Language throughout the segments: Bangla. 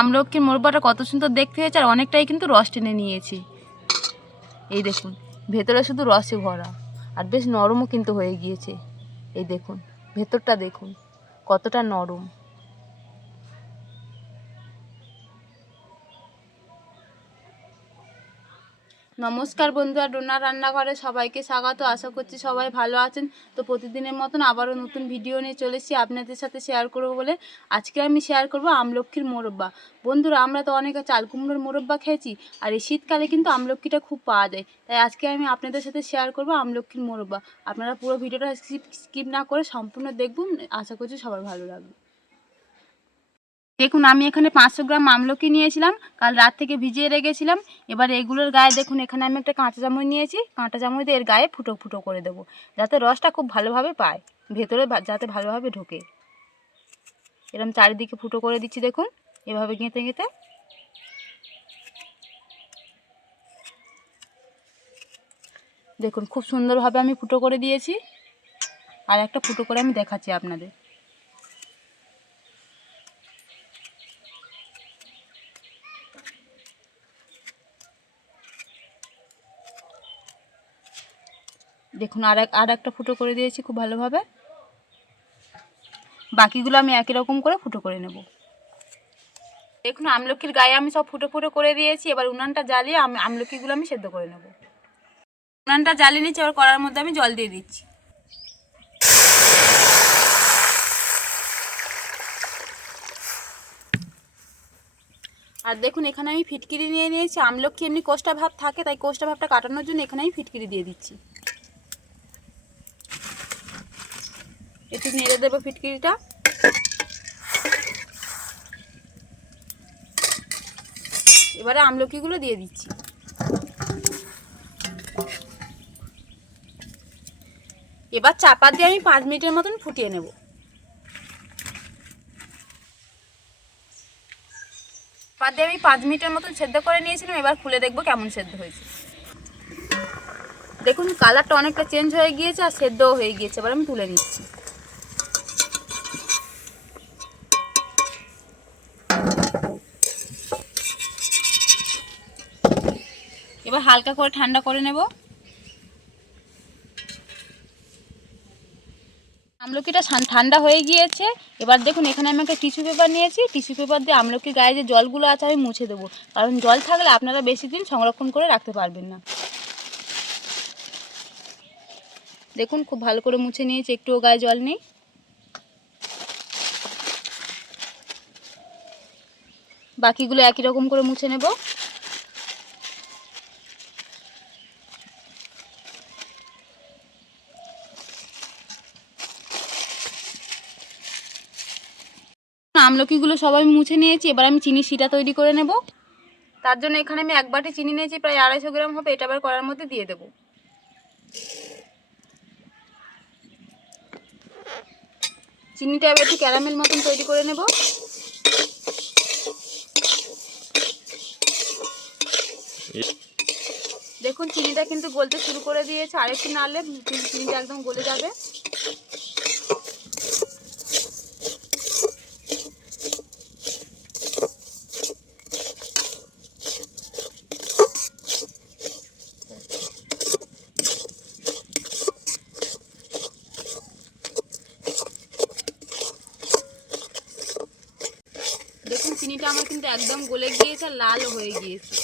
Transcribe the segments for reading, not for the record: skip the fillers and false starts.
আমলকির মোরব্বাটা কত সুন্দর দেখতে হয়েছে, আর অনেকটাই কিন্তু রস টেনে নিয়েছি। এই দেখুন ভেতরে শুধু রসে ভরা, আর বেশ নরমও কিন্তু হয়ে গিয়েছে। এই দেখুন ভেতরটা দেখুন কতটা নরম। নমস্কার বন্ধুরা, ডোনার রান্নাঘরে সবাইকে স্বাগত। আশা করছি সবাই ভালো আছেন। তো প্রতিদিনের মতন আবারও নতুন ভিডিও নিয়ে চলে এসেছি আপনাদের সাথে শেয়ার করব বলে। আজকে আমি শেয়ার করব আমলকির মোরব্বা। বন্ধুরা, আমরা তো অনেকে চাল কুমড়োর মোরব্বা খেয়েছি, আর এই শীতকালে কিন্তু আমলকিটা খুব পাওয়া যায়। তাই আজকে আমি আপনাদের সাথে শেয়ার করব আমলকির মোরব্বা। আপনারা পুরো ভিডিওটা স্কিপ না করে সম্পূর্ণ দেখুন, আশা করছি সবার ভালো লাগবে। দেখুন আমি এখানে 500 গ্রাম আমলকি নিয়েছিলাম, কাল রাত থেকে ভিজিয়ে রেখেছিলাম। এবার এগুলোর গায়ে দেখুন এখানে আমি একটা কাঁচা চামচ নিয়েছি, কাঁটা চামচ দিয়ে এর গায়ে ফুটো ফুটো করে দেবো, যাতে রসটা খুব ভালোভাবে পায়, ভেতরে যাতে ভালোভাবে ঢোকে। এরকম চারিদিকে ফুটো করে দিচ্ছি, দেখুন এভাবে গেঁথে গেঁথে। দেখুন খুব সুন্দরভাবে আমি ফুটো করে দিয়েছি, আর একটা ফুটো করে আমি দেখাচ্ছি আপনাদের। দেখুন আর একটা ফুটো করে দিয়েছি খুব ভালোভাবে। বাকিগুলো আমি একই রকম করে ফুটো করে নেব। দেখুন আমলকির গায়ে আমি সব ফুটো ফুটো করে দিয়েছি। এবার উনানটা জ্বালিয়ে আমলকিগুলো আমি সেদ্ধ করে নেব। উনানটা জ্বালিয়ে নিচ্ছি, এবার কড়ার মধ্যে আমি জল দিয়ে দিচ্ছি। আর দেখুন এখানে আমি ফিটকিরি নিয়ে নিয়েছি। আমলকি এমনি কোষ্টা ভাব থাকে, তাই কোষ্টা ভাবটা কাটানোর জন্য এখানে আমি ফিটকিরি দিয়ে দিচ্ছি। একটু নেড়ে দেবো ফিটকিরিটা। এবারে আমলকিগুলো দিয়ে দিচ্ছি। এবার চাপা দিয়ে আমি 5 মিনিটের মতন ফুটিয়ে নেব। চাপা দিয়ে আমি 5 মিনিটের মতন সেদ্ধ করে নিয়েছিলাম। এবার খুলে দেখবো কেমন সেদ্ধ হয়েছে। দেখুন কালারটা অনেকটা চেঞ্জ হয়ে গিয়েছে, আর সেদ্ধও হয়ে গিয়েছে। এবার আমি তুলে নিচ্ছি। এবার হালকা করে ঠান্ডা করে নেব। আমলকিটা ঠান্ডা হয়ে গিয়েছে। এবার দেখুন এখানে আমি একটা টিস্যু পেপার নিয়েছি। টিস্যু পেপার দিয়ে আমলকির গায়ে যে জলগুলো আছে আমি মুছে দেবো, কারণ জল থাকলে আপনারা বেশি দিন সংরক্ষণ করে রাখতে পারবেন না। দেখুন খুব ভালো করে মুছে নিয়েছি, একটুও গায়ে জল নেই। বাকিগুলো একই রকম করে মুছে নেব। আমলকিগুলো সবাই মুছে নিয়েছি। এবার আমি চিনি শিরা তৈরি করে নেব। তার জন্য এখানে আমি 1 বাটি চিনি নিয়েছি, প্রায় 250 গ্রাম হবে। এটা আবার কড়ার মধ্যে দিয়ে দেব। চিনিটা এবার একটু ক্যারামেল মতন তৈরি করে নেব। দেখুন চিনিটা কিন্তু গলতে শুরু করে দিয়েছে, আর একটু নাড়লে চিনিটা একদম গলে যাবে। দেখুন চিনিটা আমার কিন্তু একদম গলে গিয়েছে, আর লালও হয়ে গিয়েছে।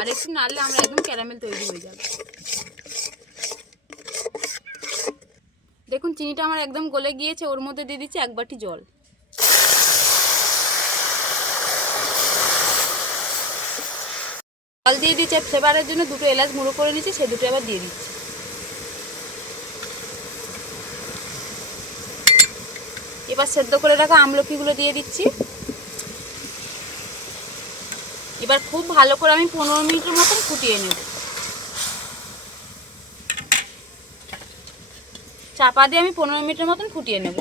আর একটু নাড়লে আমরা একদম ক্যারামেল তৈরি হয়ে যাবে। দেখুন চিনিটা আমার একদম গলে গিয়েছে। ওর মধ্যে দিয়ে দিচ্ছি 1 বাটি জল। জল দিয়ে দিচ্ছি ফ্লেভারের জন্য। 2টো এলাচ গুঁড়ো করে নিচ্ছি, সে 2টো আবার দিয়ে দিচ্ছি। এবার সেদ্ধ করে রাখা আমলকিগুলো দিয়ে দিচ্ছি। এবার খুব ভালো করে আমি 15 মিনিটের মতন ফুটিয়ে নেব। চাপা দিয়ে আমি 15 মিনিটের মতন ফুটিয়ে নেব।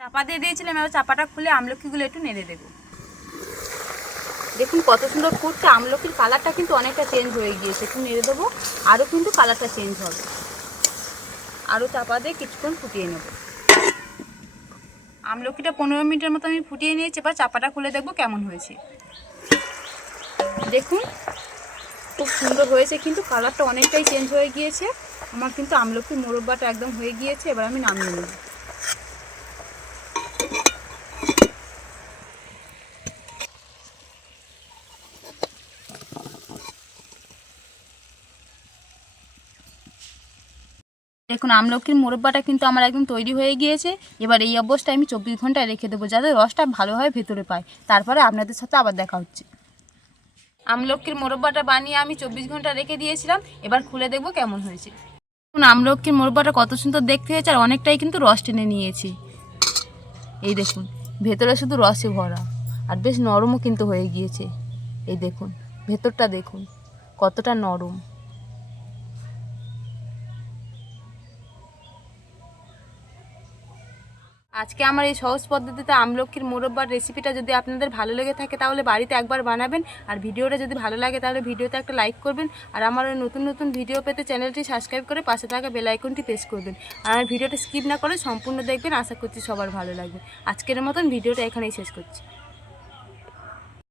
চাপা দিয়ে দিয়েছিলাম, এবার চাপাটা খুলে আমলকিগুলো একটু নেড়ে দেব। দেখুন কত সুন্দর ফুটছে। আমলকির কালারটা কিন্তু অনেকটা চেঞ্জ হয়ে গিয়েছে। একটু নেড়ে দেবো, আরও কিন্তু কালারটা চেঞ্জ হবে। আরও চাপা দিয়ে কিছুক্ষণ ফুটিয়ে নেব। আমলকিটা 15 মিনিটের মতো আমি ফুটিয়ে নিয়েছি, এবার চাপাটা খুলে দেখবো কেমন হয়েছে। দেখুন খুব সুন্দর হয়েছে, কিন্তু কালারটা অনেকটাই চেঞ্জ হয়ে গিয়েছে। আমার কিন্তু আমলকির মোরব্বাটা একদম হয়ে গিয়েছে। এবার আমি নামিয়ে নেব। দেখুন আমলকির মোরব্বাটা কিন্তু আমার একদম তৈরি হয়ে গিয়েছে। এবার এই অবস্থায় আমি 24 ঘন্টা রেখে দেবো, যাতে রসটা ভালোভাবে ভেতরে পায়। তারপরে আপনাদের সাথে আবার দেখা হচ্ছে। আমলকির মোরব্বাটা বানিয়ে আমি 24 ঘন্টা রেখে দিয়েছিলাম, এবার খুলে দেখবো কেমন হয়েছে। দেখুন আমলকির মোরব্বাটা কত সুন্দর দেখতে হয়েছে, আর অনেকটাই কিন্তু রস টেনে নিয়েছি। এই দেখুন ভেতরে শুধু রসে ভরা, আর বেশ নরমও কিন্তু হয়ে গিয়েছে। এই দেখুন ভেতরটা দেখুন কতটা নরম। আজকে আমার এই সহজ পদ্ধতিতে আমলকির মোরব্বার রেসিপিটা যদি আপনাদের ভালো লেগে থাকে তাহলে বাড়িতে একবার বানাবেন। আর ভিডিওটা যদি ভালো লাগে তাহলে ভিডিওতে একটা লাইক করবেন। আর আমার ওই নতুন নতুন ভিডিও পেতে চ্যানেলটি সাবস্ক্রাইব করে পাশে থাকা বেল আইকনটি প্রেস করবেন। আর আমার ভিডিওটা স্কিপ না করে সম্পূর্ণ দেখবেন, আশা করছি সবার ভালো লাগবে। আজকের মতন ভিডিওটা এখানেই শেষ করছি।